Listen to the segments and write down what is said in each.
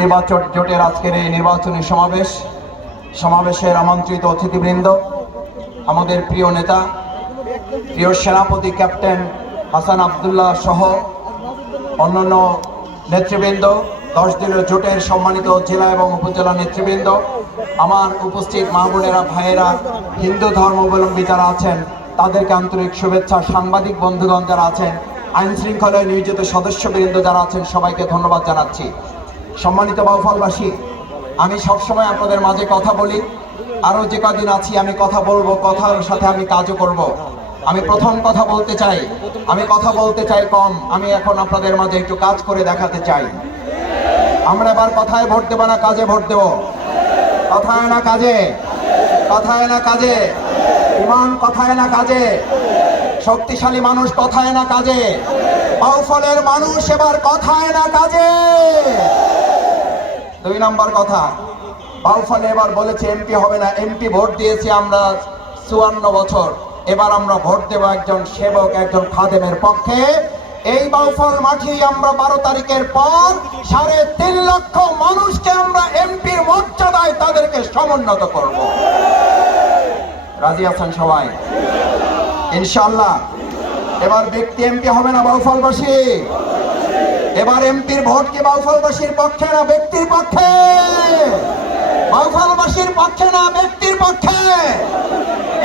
নির্বাচন জোটের আজকের এই নির্বাচনী সমাবেশের আমন্ত্রিত অতিথিবৃন্দ, আমাদের প্রিয় নেতা, প্রিয় সেনাপতি ক্যাপ্টেন হাসান আব্দুল্লাহ সহ অন্যান্য নেতৃবৃন্দ, 10 দিনের জোটের সম্মানিত জেলা এবং উপজেলা নেতৃবৃন্দ, আমার উপস্থিত মা বোনেরা, ভাইয়েরা, হিন্দু ধর্মাবলম্বী যারা আছেন তাদেরকে আন্তরিক শুভেচ্ছা। সাংবাদিক বন্ধুগণ যারা আছেন, আইন শৃঙ্খলায় নিয়োজিত সদস্যবৃন্দ যারা আছেন, সবাইকে ধন্যবাদ জানাচ্ছি। সম্মানিত বাউফলবাসী, আমি সবসময় আপনাদের মাঝে কথা বলি, আরো যে কদিন আছি আমি কথা বলবো, কথার সাথে আমি কাজও করব। আমি প্রথম কথা বলতে চাই, আমি কথা বলতে চাই কম, আমি এখন আপনাদের মাঝে একটু কাজ করে দেখাতে চাই। আমরা এবার কথায় ভোট দেব না কাজে ভোট দেব? কথায় না কাজে? কথায় না কাজে? ইমান কথায় না কাজে? শক্তিশালী মানুষ কথায় না কাজে? বাউফলের মানুষ এবার কথায় না কাজে? 2 নম্বর কথা, বাউফলে এবার বলেছে এমপি হবে না। এমপি ভোট দিয়েছি আমরা 54 বছর, এবার আমরা ভোট দেব একজন সেবক, একজন খাদেমের পক্ষে। এই বাউফল মাঠে আমরা 12 তারিখের পর 3.5 লক্ষ মানুষকে আমরা এমপির মর্যাদায় তাদেরকে সমুন্নত করব। রাজি আছেন সবাই? ইনশাআল্লাহ। এবার ব্যক্তি এমপি হবে না বাউফলবাসী? এবার এমপির ভোট কি বাউফলবাসীর পক্ষে না ব্যক্তির পক্ষে? বাউফলবাসীর পক্ষে না ব্যক্তির পক্ষে?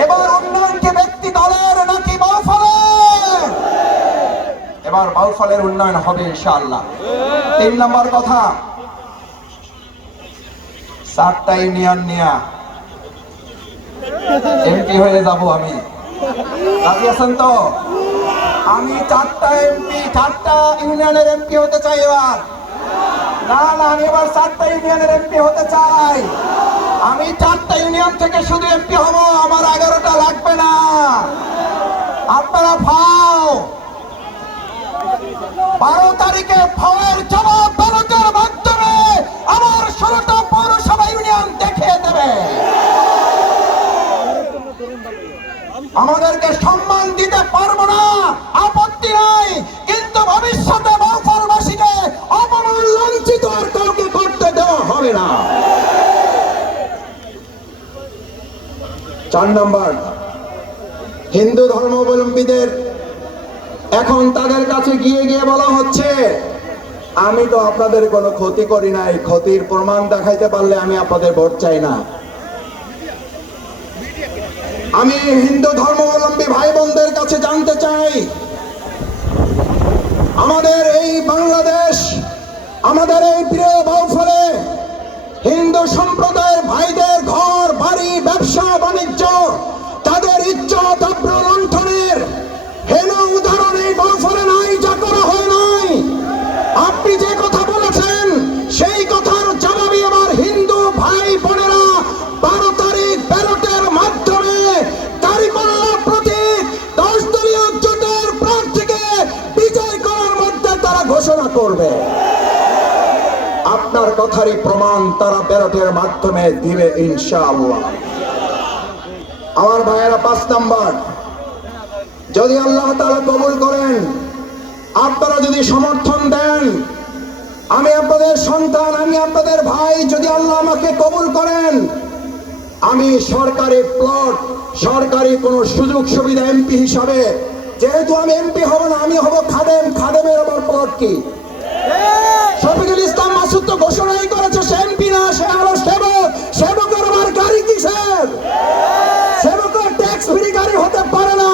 এবার উন্নয়ন কি ব্যক্তি দলের নাকি বাউফলের? এবার বাউফলের উন্নয়ন হবে ইনশাআল্লাহ। 3 নম্বর কথা, 7টা ইউনিয়ন নিয়ে এমপি হয়ে যাব আমি। রাজি আছেন তো? আমি 4টা ইউনিয়নের এমপি হতে চাই এবার। না, আমি এবার 4টা ইউনিয়নের এমপি হতে চাই। আমি 4টা ইউনিয়ন থেকে শুধু এমপি হব, আমার 11টা লাগবে না। আপনারা ফাও 12 তারিখে ফাওয়ের জবাব ব্যালটের মাধ্যমে আমার 16টা পৌরসভা ইউনিয়ন দেখিয়ে দেবে। আমাদেরকে সম্মান দিতে পারবো না, আপত্তি নাই, কিন্তু ভবিষ্যতে বাউফলবাসীকে অপমান লাঞ্ছিত আর কাউকে করতে দেওয়া হবে না। 4 নম্বর, হিন্দু ধর্মাবলম্বীদের এখন তাদের কাছে গিয়ে বলা হচ্ছে আমি তো আপনাদের কোনো ক্ষতি করি নাই, ক্ষতির প্রমাণ দেখাইতে পারলে আমি আপনাদের ভোট চাই না। আমি হিন্দু ধর্মাবলম্বী ভাই বোনদের কাছে জানতে চাই, আমাদের এই বাংলাদেশ, আমাদের এই প্রিয় বাউফলে হিন্দু সম্প্রদায়ের ভাইদের ঘর বাড়ি, ব্যবসা বাণিজ্য, তাদের ইজ্জত আবরু লুণ্ঠনের হেন উদাহরণ এই বাউফলে নাই, যা করা হয় নাই। আপনি যে কথা বলেছেন সেই কথার জবাবে এবার হিন্দু ভাই বোনেরা 12 তারিখ ব্যালটের মাধ্যমে কারিকল্লা প্রতীক 10 দলীয় জোটের প্রার্থীকে বিজয় করার মধ্যে তারা ঘোষণা করবে। আপনার কথারই প্রমাণ তারা ব্যালটের মাধ্যমে দিবে ইনশাআল্লাহ। আমার ভাইয়েরা, 5 নম্বর, যদি আল্লাহ তাআলা কবুল করেন, আপনারা যদি সমর্থন দেন, আমি আপনাদের সন্তান, আমি আপনাদের ভাই, যদি আল্লাহ আমাকে কবুল করেন, আমি সরকারি প্লট, সরকারি কোন সুযোগ সুবিধা এমপি হিসাবে, যেহেতু আমি এমপি হব না, আমি হব খাদেম। খাদেমের আমার প্লট কি? শফিকুল ইসলাম মাসুদ তো ঘোষণাই করেছে সে এমপি না, সে হলো সেবক। সেবকের আমার গাড়ি কিসের? সেবকের ট্যাক্স ফ্রি গাড়ি হতে পারে না,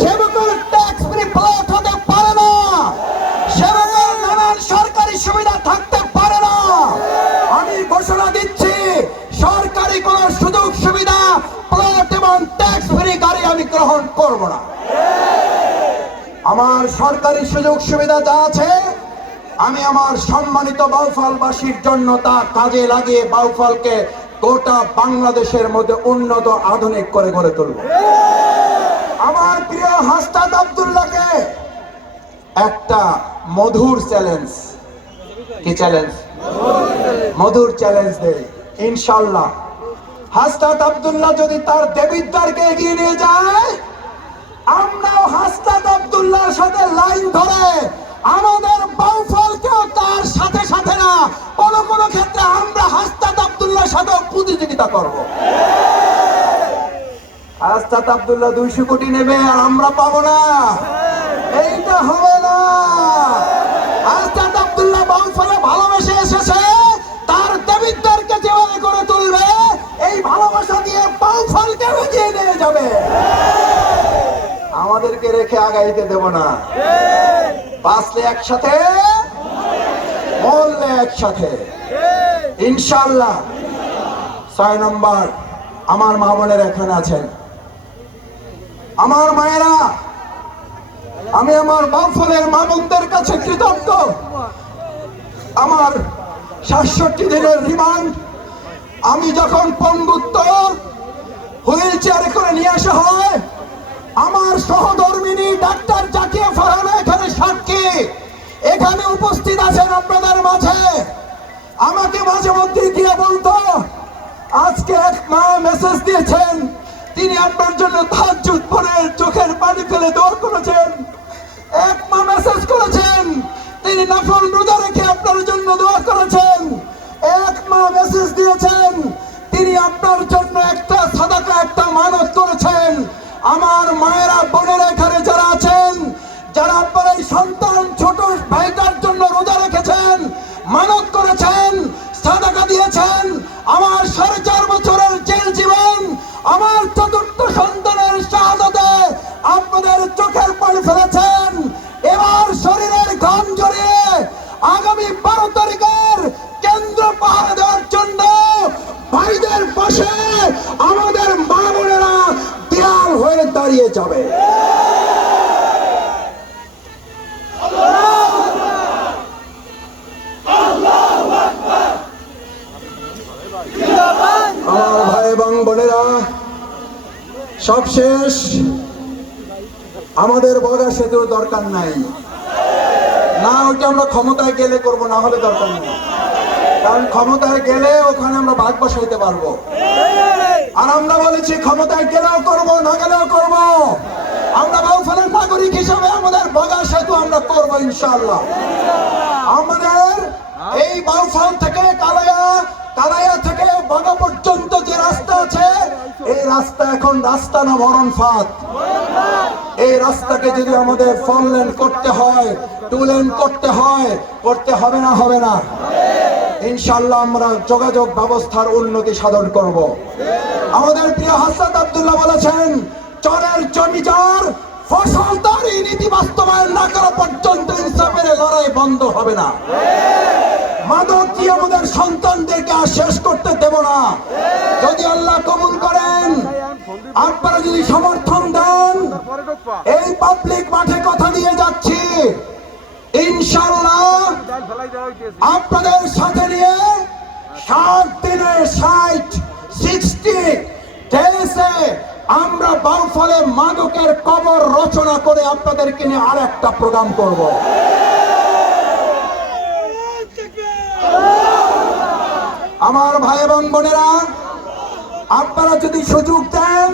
সেবকের ট্যাক্স ফ্রি প্লট হতে পারে না, সেবকের নানান সরকারি সুবিধা থাকতে পারে না। আমি ঘোষণা দিচ্ছি, সরকারি কোন সুযোগ সুবিধা, প্লট এবং ট্যাক্স ফ্রি গাড়ি আমি গ্রহণ করব না। আমার সরকারি সুযোগ সুবিধা যা আছে আমি আমার সম্মানিত বাউফলবাসীর জন্য তা কাজে লাগিয়ে বাউফলকে গোটা বাংলাদেশের মধ্যে উন্নত আধুনিক করে গড়ে তুলব। আমার প্রিয় হাসনাত আব্দুল্লাহকে একটা মধুর চ্যালেঞ্জ, কি চ্যালেঞ্জ? মধুর চ্যালেঞ্জ দেয় ইনশাআল্লাহ। হাসনাত আব্দুল্লাহ যদি তার দেবিদ্বারকে এগিয়ে নিয়ে যায়, আমরাও হাসনাত আব্দুল্লাহর সাথে লাইন ধরে আমাদের বাউফলকেও তার সাথে সাথে না কোন কোন ক্ষেত্রে আমরা হাসনাত আব্দুল্লাহর সাথে প্রতিযোগিতা করব। হাসনাত আব্দুল্লাহ 200 কোটি নেবে আর আমরা পাবো না, এইটা হবে না। হাসনাত আব্দুল্লাহ বাউফলে ভালোবেসে এসেছে, তার দেবিদ্বারকে যেভাবে করে তুলবে, এই ভালোবাসা দিয়ে বাউফলকে এগিয়ে নিয়ে যাবে। আমাদেরকে রেখে আগাইতে দেব না। বাঁচলে একসাথে, মরলে একসাথে, ইনশাআল্লাহ। 6 নম্বর, আমার মা বোনের এখানে আছেন, আমার মায়েরা, আমি আমার বাউফলের মা বোনদের কাছে কৃতজ্ঞ। আমার 67 দিনের রিমান্ড আমি যখন পঙ্গুত্ব হুইল চেয়ারে করে নিয়ে আসা হয়, আমার সহধর্মিনী ডাক্তার জাকিয়া ফারহানা এখানে সাক্ষী, এখানে উপস্থিত আছেন আপনাদের মাঝে। আমাকে মাঝে মধ্যে গিয়ে বলতো, আজকে এক মা মেসেজ দিয়েছেন, তিনি আপনার জন্য তাহাজ্জুদ পড়ে চোখের পানি ফেলে দোয়া করেছেন। এক মা মেসেজ করেছেন, তিনি নফল রোজা রেখে আপনার জন্য দোয়া করেছেন। এক মা মেসেজ দিয়েছেন, তিনি আপনার জন্য একটা সাদাকা, একটা মানত করেছেন। আমার মায়েরা, বোনেরা এখানে যারা আছেন, যারা আপনার এই সন্তান ছোট ভাইটার জন্য রোজা রেখেছেন, মানত করেছেন, সাদাকা দিয়েছেন, আমার 4.5 বছরের জেল জীবন, আমার 4র্থ সন্তানের শাহাদাতে আপনাদের চোখের পানি ফেলেছেন। এবার শরীরের ঘাম জড়িয়ে আগামী 12 তারিখের কেন্দ্র পাহারা দেওয়ার জন্য ভাইদের পাশে আমাদের মা বোনেরা দেয়াল হয়ে দাঁড়িয়ে যাবে। আমার ভাই এবং বোনেরা, সব শেষ। আমাদের বগা সেতুর দরকার নাই, না ওইটা আমরা ক্ষমতায় গেলে করব, না হলে দরকার নেই। কারণ ক্ষমতায় গেলে ওখানে আমরা ভাগ বসাইতে পারবো। আর আমরা বলেছি ক্ষমতায় গেলেও করব, না গেলেও করব। আমরা বাউফলের নাগরিক হিসেবে আমাদের বগা সেতু আমরা করবো ইনশাআল্লাহ। আমাদের এই বাউফল থেকে কালাইয়া থেকে বগা পর্যন্ত যে রাস্তা আছে, এই রাস্তা এখন রাস্তা না, মরণ ফাঁদ। এই রাস্তাকে যদি আমাদের 4 লেন করতে হয়, 2 লেন করতে হয়, করতে হবে না, হবে না। ইনশাআল্লাহ আমরা যোগাযোগ ব্যবস্থার উন্নতি সাধন করব। আমাদের প্রিয় হাসনাত আব্দুল্লাহ বলেছেন, চরের জমিদার ফসল তার এই নীতি বাস্তবায়ন না করা পর্যন্ত ইনসাফের লড়াই বন্ধ হবে না। মাদক দিয়ে আমাদের সন্তানদেরকে আর শেষ করতে দেব না। যদি আল্লাহ কবুল করেন, আপনারা যদি সমর্থন দেন, এই পাবলিক মাঠে কথা দিয়ে যাচ্ছি, ইনশাআল্লাহ আপনাদের সাথে নিয়ে 7 দিনের 60 ডেজে আমরা বাউফলে মাদকের কবর রচনা করে আপনাদেরকে নিয়ে আর একটা প্রোগ্রাম করব। আমার ভাই এবং বোনেরা, আপনারা যদি সুযোগ দেন,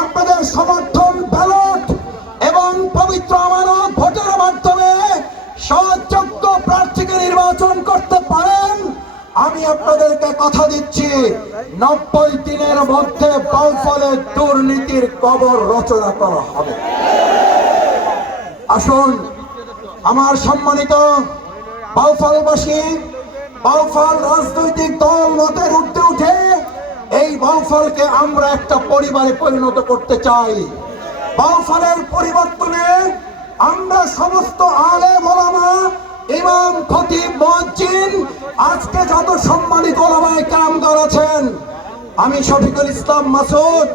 আপনাদের সমর্থন, ব্যালট এবং পবিত্র আমানত ভোটের মাধ্যমে সৎযোগ্য প্রার্থীকে নির্বাচন করতে পারেন, আমি আপনাদেরকে কথা দিচ্ছি, 90 দিনের মধ্যে বাউফলে দুর্নীতির কবর রচনা করা হবে। আসুন আমার সম্মানিত বাউফলবাসী, বাউফল রাজনৈতিক দল মতের ঊর্ধ্বে উঠে এই বাউফলকে আমরা একটা পরিবারে পরিণত করতে চাই। বাউফলের পরিবর্তনে আমরা সমস্ত আলেম ওলামা, ইমাম, খতিব, মুয়াজ্জিন, আজকে যত সম্মানিত ওলামায়ে কেরামগণ আছেন, আমি শফিকুল ইসলাম মাসুদ,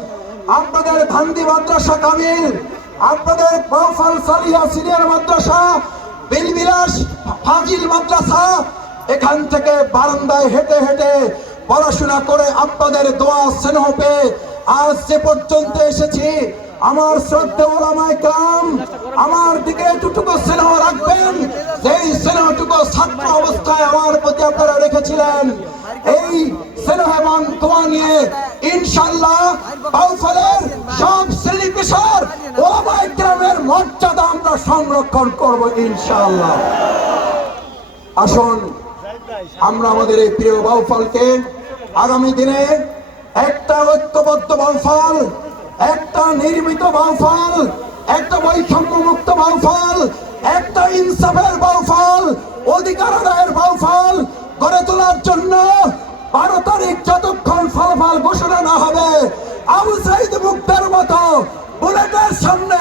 আপনাদের ধান্দি মাদ্রাসা কামিল, আপনাদের বাউফল সালিহা সিনিয়র মাদ্রাসা, বিলবিলাস ফাজিল মাদ্রাসা, এখান থেকে বারান্দায় হেঁটে হেঁটে পড়াশোনা করে আপনাদের দোয়া স্নেহ পেয়ে আজ যে পর্যন্ত এসেছি, আমার শ্রদ্ধেয় ওলামায়ে কেরাম আমার দিকে এতটুকু স্নেহ রাখবেন, যেই স্নেহটুকু ছাত্র অবস্থায় আমার প্রতি আপনারা রেখেছিলেন। এই স্নেহ এবং দোয়া নিয়ে ইনশাআল্লাহ বাউফলের সব শ্রেণী পেশার ওলামায়ে কেরামের মর্যাদা আমরা সংরক্ষণ করব ইনশাআল্লাহ। আসুন আমরা আমাদের এই প্রিয় বাউফলকে আগামী দিনে একটা ঐক্যবদ্ধ বাউফল, একটা নির্মিত বাউফল, একটা বৈষম্য মুক্ত বাউফল, একটা ইনসাফের বাউফল, অধিকার আদায়ের বাউফল গড়ে তোলার জন্য 12 তারিখ যতক্ষণ ফলাফল ঘোষণা না হবে, আবু সাইদ মুক্তার মতো বুলেটের সামনে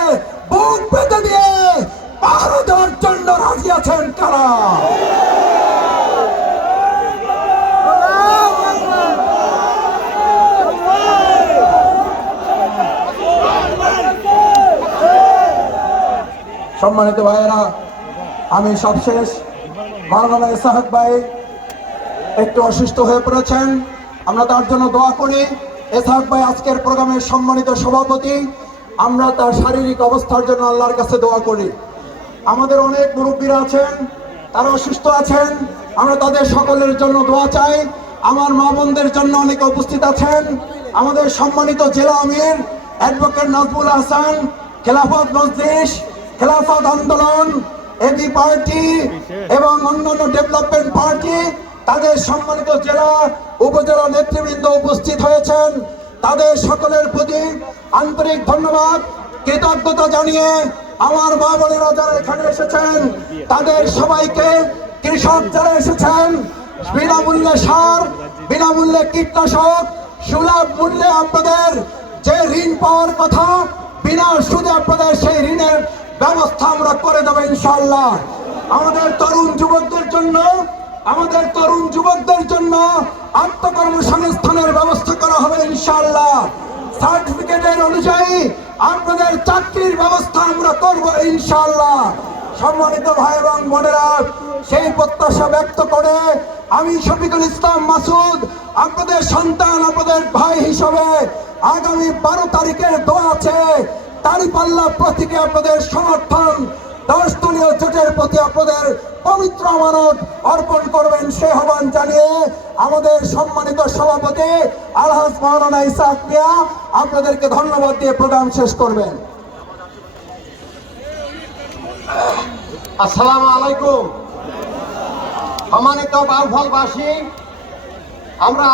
বুক পেতে দিয়ে পাহারা দেওয়ার জন্য রাজি আছেন কারা? সম্মানিত ভাইয়েরা, আমি সবশেষ মাওলানা ইসহাক ভাই একটু অসুস্থ হয়ে পড়েছেন, আমরা তার জন্য দোয়া করি। ইসহাক ভাই আজকের প্রোগ্রামের সম্মানিত সভাপতি, আমরা তার শারীরিক অবস্থার জন্য আল্লাহর কাছে দোয়া করি। আমাদের অনেক মুরব্বীরা আছেন, তারা অসুস্থ আছেন, আমরা তাদের সকলের জন্য দোয়া চাই। আমার মা বোনদের জন্য অনেকে উপস্থিত আছেন, আমাদের সম্মানিত জেলা আমির অ্যাডভোকেট নাজমুল হাসান, খেলাফত মজলিস, খেলাফত আন্দোলন, এবি পার্টি এবং অন্যান্য ডেভেলপমেন্ট পার্টি, তাদের সম্মানিত জেলা উপজেলা নেতৃবৃন্দ উপস্থিত হয়েছেন। তাদের সকলের প্রতি আন্তরিক ধন্যবাদ, কৃতজ্ঞতা জানিয়ে আমার মা বোনেরা যারা এখানে এসেছেন তাদের সবাইকে, কৃষক যারা এসেছেন, বিনামূল্যে সার, বিনামূল্যে কীটনাশক, সুলভ মূল্যে আপনাদের যে ঋণ পাওয়ার কথা, বিনা সুদে আপনাদের সেই ঋণের ব্যবস্থা আমরা করে দেবো ইনশাআল্লাহ। আমাদের তরুণ যুবকদের জন্য আত্মকর্মসংস্থানের ব্যবস্থা করা হবে ইনশাআল্লাহ। সার্টিফিকেটের অনুযায়ী আপনাদের চাকরির ব্যবস্থা আমরা করব ইনশাআল্লাহ। সম্মানিত ভাই এবং বোনেরা, সেই প্রত্যাশা ব্যক্ত করে আমি শফিকুল ইসলাম মাসুদ, আপনাদের সন্তান, আপনাদের ভাই হিসাবে আগামী 12 তারিখের দোয়া আছে, দাঁড়িপাল্লা প্রতীকে আপনাদের সমর্থন 10 দলীয় জোটের প্রতি আপনাদের পবিত্র আমানত অর্পণ করবেন সে আহ্বান জানিয়ে আমাদের সম্মানিত সভাপতি আলহাজ মাওলানা ইসহাক মিয়া আপনাদেরকে ধন্যবাদ দিয়ে প্রোগ্রাম শেষ করবেন। আসসালামু আলাইকুম। সম্মানিত বাউফলবাসী, আমরা